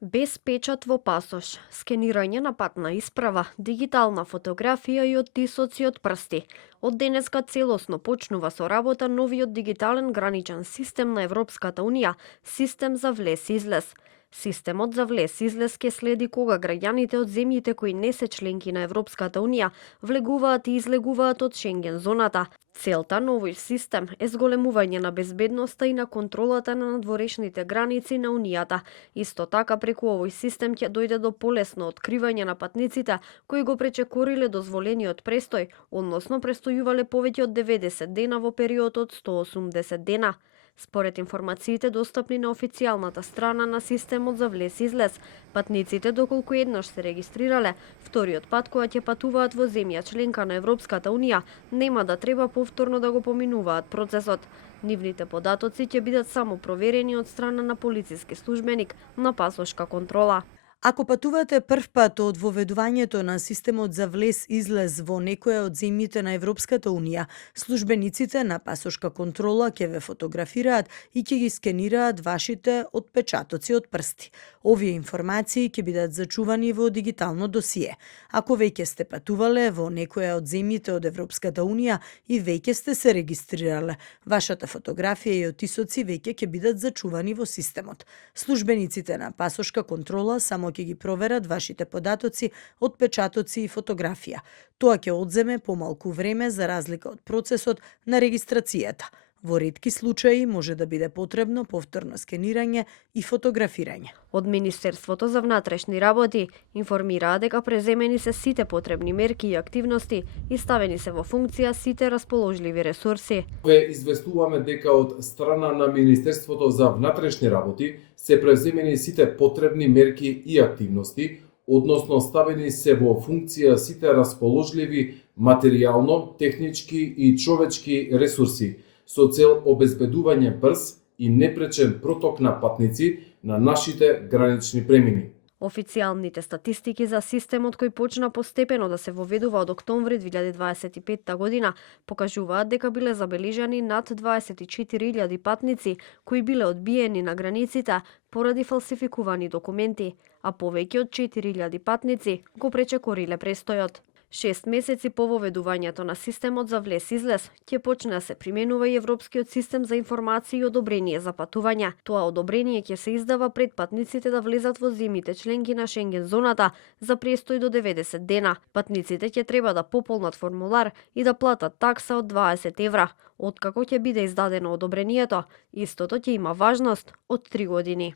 Без печат во пасош, скенирање на патна исправа, дигитална фотографија и оттисоци од прсти. Од денеска целосно почнува со работа новиот дигитален граничен систем на Европската Унија, систем за влез-излез. Системот за влез-излез ке следи кога граѓаните од земјите кои не се членки на Европската Унија влегуваат и излегуваат од Шенген зоната. Целта на овој систем е зголемување на безбедноста и на контролата на надворешните граници на Унијата. Исто така преку овој систем ќе дојде до полесно откривање на патниците кои го пречекориле дозволениот престој, односно престојувале повеќе од 90 дена во период од 180 дена. Според информациите достапни на официјалната страна на системот за влез-излез, патниците доколку еднаш се регистрирале, вториот пат кога ќе патуваат во земја членка на Европската Унија, нема да треба повторно да го поминуваат процесот. Нивните податоци ќе бидат само проверени од страна на полициски службеник на пасошка контрола. Ако патувате прв пат од воведувањето на системот за влез-излез во некоја од земјите на Европската Унија, службениците на пасошка контрола ќе ве фотографираат и ќе ги скенираат вашите отпечатоци од прсти. Овие информации ќе бидат зачувани во дигитално досие. Ако веќе сте патувале во некоја од земјите од Европската Унија и веќе сте се регистрирале, вашата фотографија и оттисоци веќе ќе бидат зачувани во системот. Службениците на пасошка контрола само ќе ги проверат вашите податоци, отпечатоци и фотографија. Тоа ќе одземе помалку време за разлика од процесот на регистрацијата. Во ретки случаи може да биде потребно повторно скенирање и фотографирање. Од Министерството за внатрешни работи информираа дека преземени се сите потребни мерки и активности и ставени се во функција сите расположливи ресурси. Ве известуваме дека од страна на Министерството за внатрешни работи се преземени сите потребни мерки и активности, односно ставени се во функција сите расположливи материјално, технички и човечки ресурси, со цел обезбедување брз и непречен проток на патници на нашите гранични премини. Официјалните статистики за системот кој почна постепено да се воведува од октомври 2025 година покажуваат дека биле забележани над 24.000 патници кои биле одбиени на границите поради фалсификувани документи, а повеќе од 4.000 патници го пречекориле престојот. 6 месеци по воведувањето на системот за влез-излез ќе почне да се применува и Европскиот систем за информации и одобрение за патување. Тоа одобрение ќе се издава пред патниците да влезат во земјите членки на Шенген зоната за престој до 90 дена. Патниците ќе треба да пополнат формулар и да платат такса од 20 евра. Откако ќе биде издадено одобрението, истото ќе има важност од 3 години.